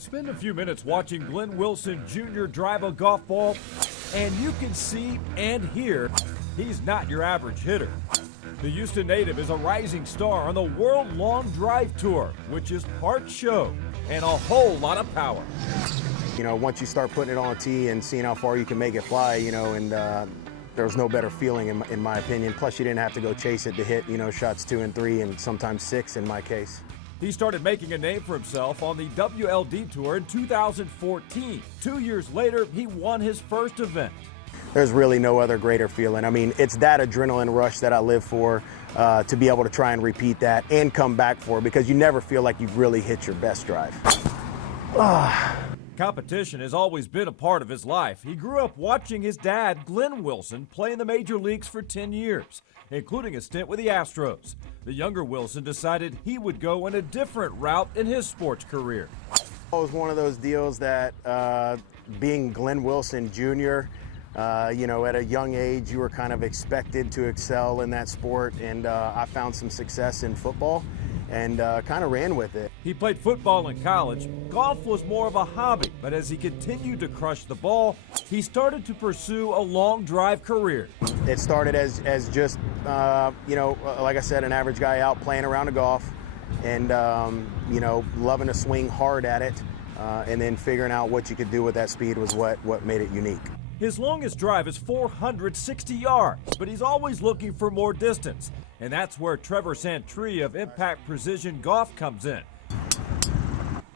Spend a few minutes watching Glenn Wilson Jr. drive a golf ball, and you can see and hear he's not your average hitter. The Houston native is a rising star on the World Long Drive Tour, which is part show and a whole lot of power. You know, once you start putting it on a tee and seeing how far you can make it fly, you know, and there's no better feeling in my opinion. Plus, you didn't have to go chase it to hit, you know, shots 2 and 3 and sometimes 6 in my case. He started making a name for himself on the WLD Tour in 2014. 2 years later, he won his first event. There's really no other greater feeling. I mean, it's that adrenaline rush that I live for, to be able to try and repeat that and come back for, because you never feel like you've really hit your best drive. Competition has always been a part of his life. He grew up watching his dad, Glenn Wilson, play in the major leagues for 10 years, including a stint with the Astros. The younger Wilson decided he would go in a different route in his sports career. It was one of those deals that, being Glenn Wilson Jr., you know, at a young age, you were kind of expected to excel in that sport, and I found some success in football and kind of ran with it. He played football in college. Golf was more of a hobby, but as he continued to crush the ball, he started to pursue a long drive career. It started as just, you know, like I said, an average guy out playing around a golf and, you know, loving to swing hard at it, and then figuring out what you could do with that speed was what made it unique. His longest drive is 460 yards, but he's always looking for more distance. And that's where Trevor Santry of Impact Precision Golf comes in.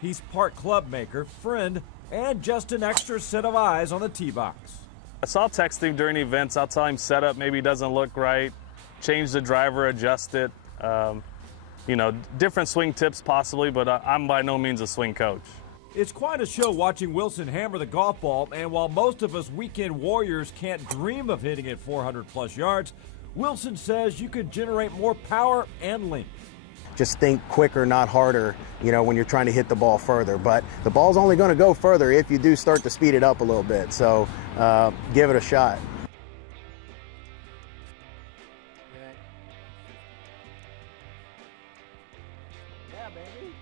He's part club maker, friend, and just an extra set of eyes on the tee box. So I'll text him during events. I'll tell him setup maybe doesn't look right, change the driver, adjust it. You know, different swing tips possibly, but I'm by no means a swing coach. It's quite a show watching Wilson hammer the golf ball, and while most of us weekend warriors can't dream of hitting it 400-plus yards, Wilson says you could generate more power and length. Just think quicker, not harder, you know, when you're trying to hit the ball further. But the ball's only going to go further if you do start to speed it up a little bit. So give it a shot. Yeah, baby.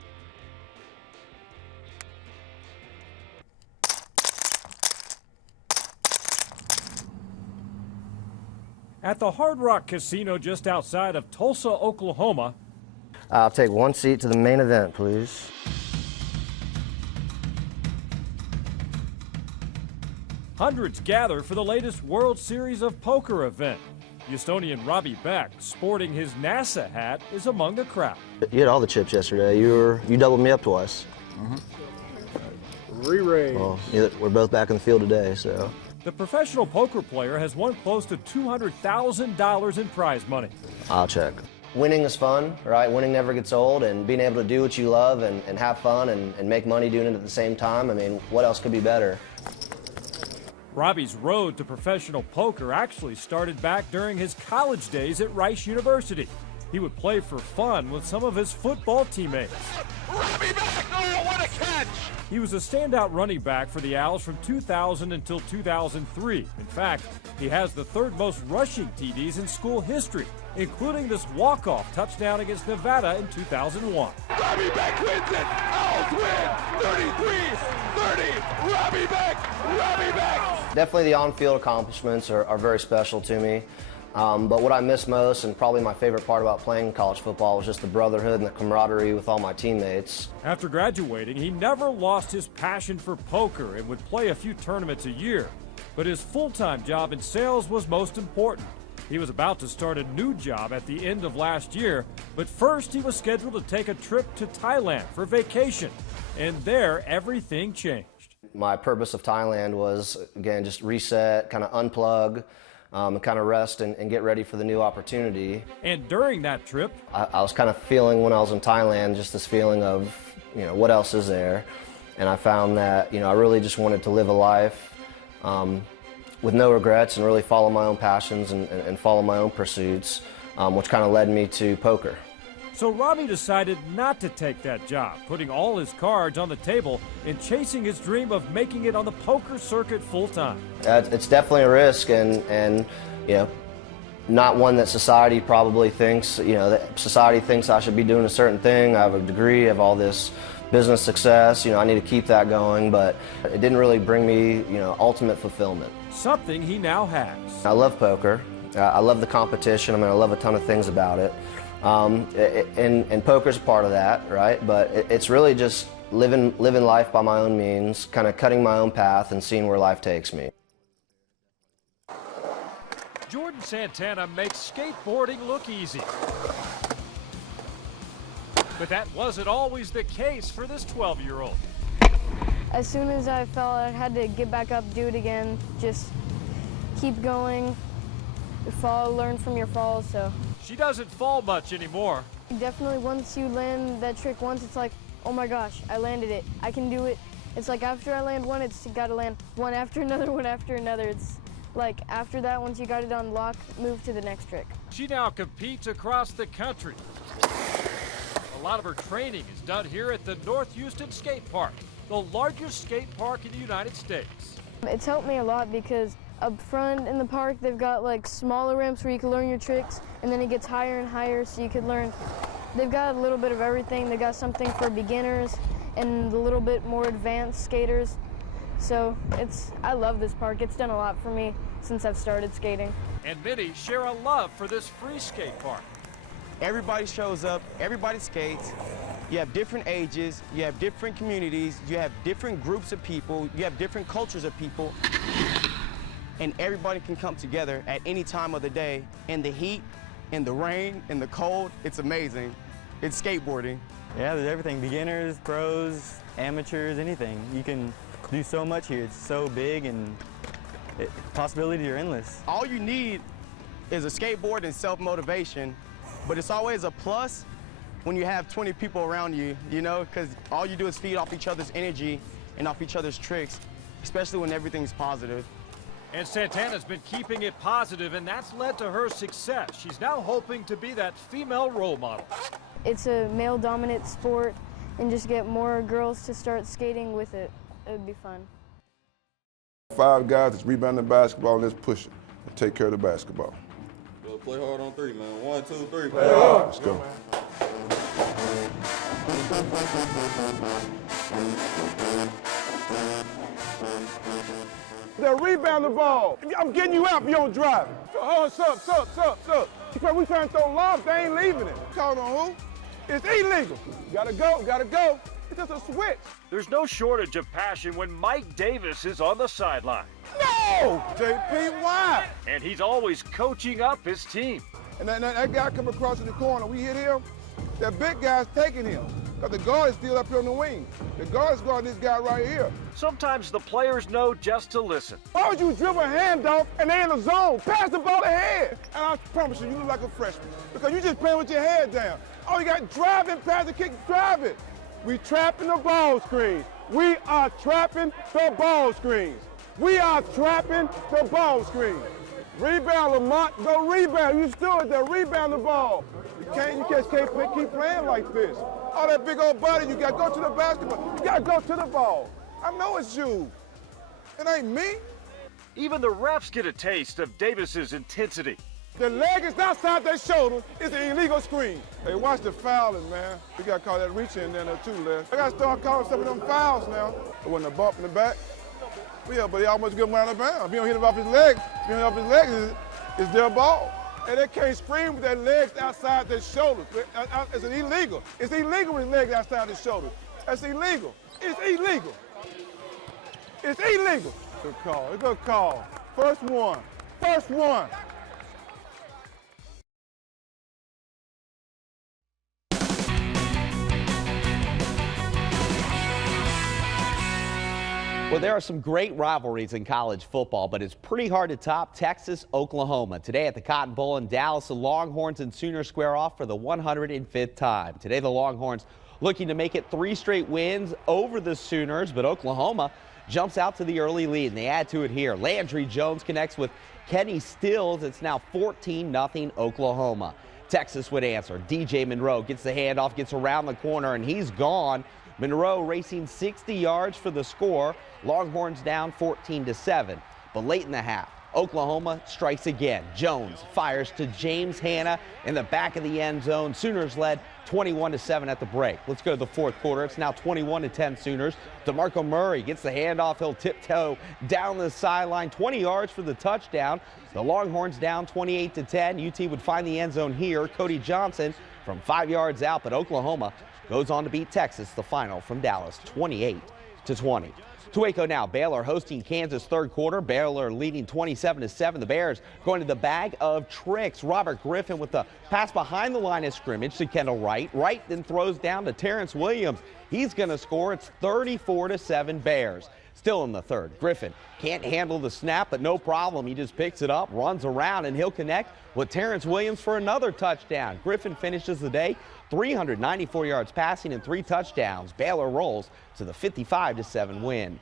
At the Hard Rock Casino just outside of Tulsa, Oklahoma. I'll take one seat to the main event, please. Hundreds gather for the latest World Series of Poker event. Houstonian Robbie Beck, sporting his NASA hat, is among the crowd. You had all the chips yesterday. You doubled me up twice. Re-raise. Well, we're both back in the field today, so. The professional poker player has won close to $200,000 in prize money. I'll check. Winning is fun, right? Winning never gets old, and being able to do what you love and have fun and make money doing it at the same time, I mean, what else could be better? Robbie's road to professional poker actually started back during his college days at Rice University. He would play for fun with some of his football teammates. Robbie back! Oh, what a catch! He was a standout running back for the Owls from 2000 until 2003. In fact, he has the third most rushing TDs in school history, including this walk-off touchdown against Nevada in 2001. Robbie Beck wins it! Owls win! 33-30! Robbie Beck! Robbie Beck! Definitely the on-field accomplishments are very special to me. But what I miss most, and probably my favorite part about playing college football, was just the brotherhood and the camaraderie with all my teammates. After graduating, he never lost his passion for poker and would play a few tournaments a year. But his full-time job in sales was most important. He was about to start a new job at the end of last year, but first he was scheduled to take a trip to Thailand for vacation. And there, everything changed. My purpose of Thailand was, again, just reset, kind of unplug, and kind of rest and get ready for the new opportunity. And during that trip, I was kind of feeling when I was in Thailand, just this feeling of, you know, what else is there? And I found that, you know, I really just wanted to live a life with no regrets and really follow my own passions and follow my own pursuits, which kind of led me to poker. So Robbie decided not to take that job, putting all his cards on the table and chasing his dream of making it on the poker circuit full-time. It's definitely a risk, and you know, not one that society probably thinks, you know, that society thinks I should be doing a certain thing. I have a degree, I have all this business success. I need to keep that going, but it didn't really bring me, ultimate fulfillment. Something he now has. I love poker. I love the competition. I love a ton of things about it. And poker's a part of that, right? But it's really just living life by my own means, kind of cutting my own path and seeing where life takes me. Jordan Santana makes skateboarding look easy. But that wasn't always the case for this 12-year-old. As soon as I fell, I had to get back up, do it again, just keep going, fall, learn from your falls, so. She doesn't fall much anymore. Definitely once you land that trick once, it's like, oh my gosh, I landed it, I can do it. It's like after I land one, it's gotta land one after another, one after another. It's like after that, once you got it on lock, move to the next trick. She now competes across the country. A lot of her training is done here at the North Houston Skate Park, the largest skate park in the United States. It's helped me a lot because up front in the park, they've got like smaller ramps where you can learn your tricks, and then it gets higher and higher so you could learn. They've got a little bit of everything. They got something for beginners and a little bit more advanced skaters. So I love this park. It's done a lot for me since I've started skating. And many share a love for this free skate park. Everybody shows up, everybody skates. You have different ages, you have different communities, you have different groups of people, you have different cultures of people. And everybody can come together at any time of the day, in the heat, in the rain, in the cold. It's amazing. It's skateboarding. Yeah, there's everything, beginners, pros, amateurs, anything. You can do so much here. It's so big and possibilities are endless. All you need is a skateboard and self-motivation, but it's always a plus when you have 20 people around you, because all you do is feed off each other's energy and off each other's tricks, especially when everything's positive. And Santana's been keeping it positive, and that's led to her success. She's now hoping to be that female role model. It's a male-dominant sport, and just get more girls to start skating with it. It would be fun. 5 guys that's rebounding the basketball, and let's push it and take care of the basketball. Play hard on 3, man. 1, 2, 3. Play hard. Let's go. They'll rebound the ball. I'm getting you out if you don't drive it. Oh, sup. We trying to throw lobs, they ain't leaving it. Called on who? It's illegal. Gotta go. It's just a switch. There's no shortage of passion when Mike Davis is on the sideline. No! JP, why? And he's always coaching up his team. And that guy come across in the corner, we hit him, that big guy's taking him. Because the guard is still up here on the wing. The guard is guarding this guy right here. Sometimes the players know just to listen. Why would you dribble a handoff and they in the zone? Pass the ball ahead. And I promise you, you look like a freshman. Because you just playing with your head down. Oh, you got drive it, pass the kick, drive it. We trapping the ball screens. We are trapping the ball screens. We are trapping the ball screens. Rebound, Lamont, go rebound. You stood there, rebound the ball. You just can't keep playing like this. All that big old body, you got to go to the basketball. You got to go to the ball. I know it's you. It ain't me. Even the refs get a taste of Davis's intensity. The leg is outside their shoulder. It's an illegal screen. Hey, watch the fouling, man. We got to call that reach in there too, Les. I got to start calling some of them fouls now. It wasn't a bump in the back. Yeah, but he almost got him out of bounds. If you don't hit him off his legs, it's their ball. And they can't scream with their legs outside their shoulders. It's illegal. It's illegal with legs outside their shoulders. That's illegal. It's illegal. It's illegal. Good call. It's a good call. First one. Well, there are some great rivalries in college football, but it's pretty hard to top Texas, Oklahoma. Today at the Cotton Bowl in Dallas, the Longhorns and Sooners square off for the 105th time. Today, the Longhorns looking to make it 3 straight wins over the Sooners, but Oklahoma jumps out to the early lead, and they add to it here. Landry Jones connects with Kenny Stills. It's now 14-0 Oklahoma. Texas would answer. DJ Monroe gets the handoff, gets around the corner, and he's gone. Monroe racing 60 yards for the score. Longhorns down 14-7. But late in the half, Oklahoma strikes again. Jones fires to James Hanna in the back of the end zone. Sooners led 21-7 at the break. Let's go to the fourth quarter. It's now 21-10 Sooners. DeMarco Murray gets the handoff. He'll tiptoe down the sideline, 20 yards for the touchdown. The Longhorns down 28-10. UT would find the end zone here. Cody Johnson from 5 yards out, but Oklahoma goes on to beat Texas, the final from Dallas, 28-20. To Waco now, Baylor hosting Kansas third quarter. Baylor leading 27-7. The Bears going to the bag of tricks. Robert Griffin with the pass behind the line of scrimmage to Kendall Wright. Wright then throws down to Terrence Williams. He's going to score. It's 34-7 Bears. Still in the third, Griffin can't handle the snap, but no problem. He just picks it up, runs around, and he'll connect with Terrence Williams for another touchdown. Griffin finishes the day 394 yards passing and 3 touchdowns. Baylor rolls to the 55-7 win.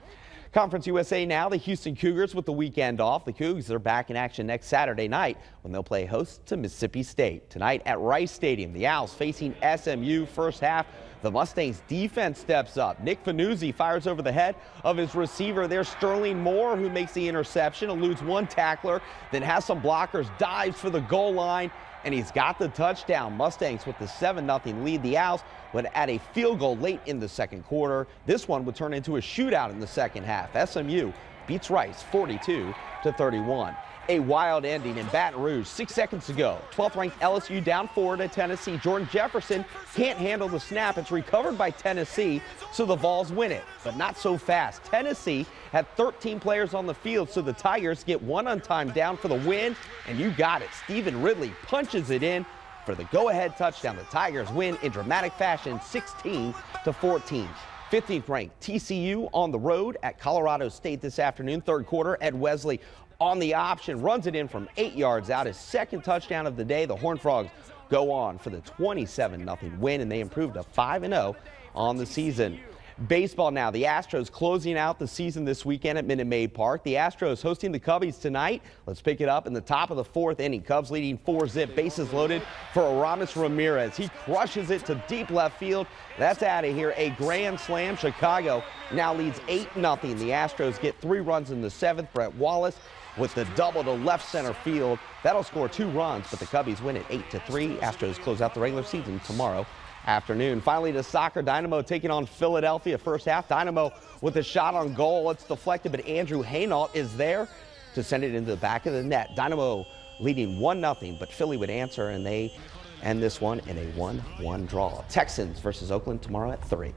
Conference USA now, the Houston Cougars with the weekend off. The Cougs are back in action next Saturday night when they'll play host to Mississippi State. Tonight at Rice Stadium, the Owls facing SMU. First half, the Mustangs defense steps up. Nick Fanuzzi fires over the head of his receiver there, Sterling Moore, who makes the interception, eludes one tackler, then has some blockers, dives for the goal line, and he's got the touchdown. Mustangs with the 7-0 lead. The Owls would add a field goal late in the second quarter. This one would turn into a shootout in the second half. SMU beats Rice 42-31. A wild ending in Baton Rouge 6 seconds to go. 12th ranked LSU down 4 to Tennessee. Jordan Jefferson can't handle the snap. It's recovered by Tennessee, so the Vols win it, but not so fast. Tennessee had 13 players on the field, so the Tigers get one untimed down for the win, and you got it. Stephen Ridley punches it in for the go-ahead touchdown. The Tigers win in dramatic fashion 16-14. 15th ranked TCU on the road at Colorado State this afternoon. Third quarter, Ed Wesley on the option, runs it in from 8 yards out. His second touchdown of the day. The Horned Frogs go on for the 27-0 win, and they improved to 5-0 on the season. Baseball now. The Astros closing out the season this weekend at Minute Maid Park. The Astros hosting the Cubbies tonight. Let's pick it up in the top of the fourth inning. Cubs leading 4-zip, bases loaded for Aramis Ramirez. He crushes it to deep left field. That's out of here. A grand slam. Chicago now leads 8-0. The Astros get 3 runs in the seventh. Brett Wallace with the double to left center field. That'll score 2 runs, but the Cubbies win it 8-3. Astros close out the regular season tomorrow afternoon. Finally to soccer, Dynamo taking on Philadelphia. First half, Dynamo with a shot on goal. It's deflected, but Andrew Hainault is there to send it into the back of the net. Dynamo leading 1-0, but Philly would answer, and they end this one in a 1-1 draw. Texans versus Oakland tomorrow at 3.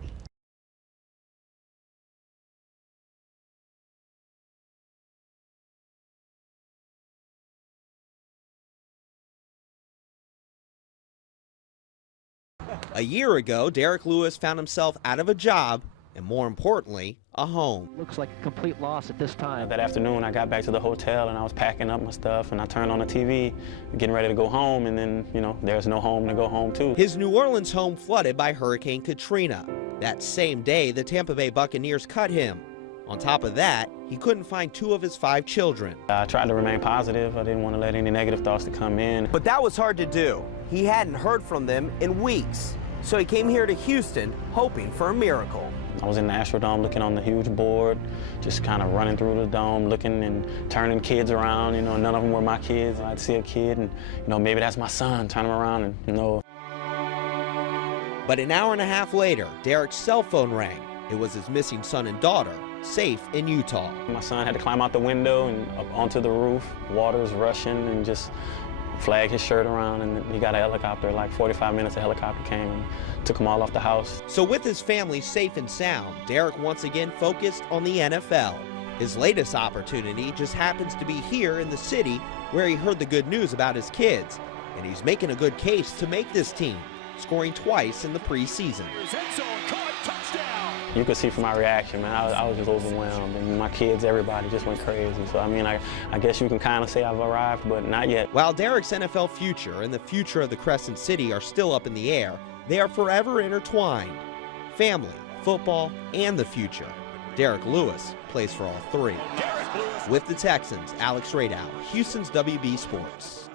A year ago, Derek Lewis found himself out of a job and, more importantly, a home. Looks like a complete loss at this time. That afternoon, I got back to the hotel and I was packing up my stuff, and I turned on the TV, getting ready to go home, and then, there's no home to go home to. His New Orleans home flooded by Hurricane Katrina. That same day, the Tampa Bay Buccaneers cut him. On top of that, he couldn't find 2 of his 5 children. I tried to remain positive. I didn't want to let any negative thoughts to come in. But that was hard to do. He hadn't heard from them in weeks. So he came here to Houston, hoping for a miracle. I was in the Astrodome looking on the huge board, just kind of running through the dome, looking and turning kids around. None of them were my kids. I'd see a kid and, maybe that's my son, turn him around and, But an hour and a half later, Derek's cell phone rang. It was his missing son and daughter, safe in Utah. My son had to climb out the window and up onto the roof. Water's rushing, and just flagged his shirt around, and he got a helicopter. Like 45 minutes, a helicopter came and took them all off the house. So with his family safe and sound, Derek once again focused on the NFL. His latest opportunity just happens to be here in the city where he heard the good news about his kids, and he's making a good case to make this team, scoring twice in the preseason. You could see from my reaction, man, I was just overwhelmed, and my kids, everybody just went crazy. So, I guess you can kind of say I've arrived, but not yet. While Derek's NFL future and the future of the Crescent City are still up in the air, they are forever intertwined. Family, football, and the future. Derek Lewis plays for all 3. With the Texans, Alex Radow, Houston's WB Sports.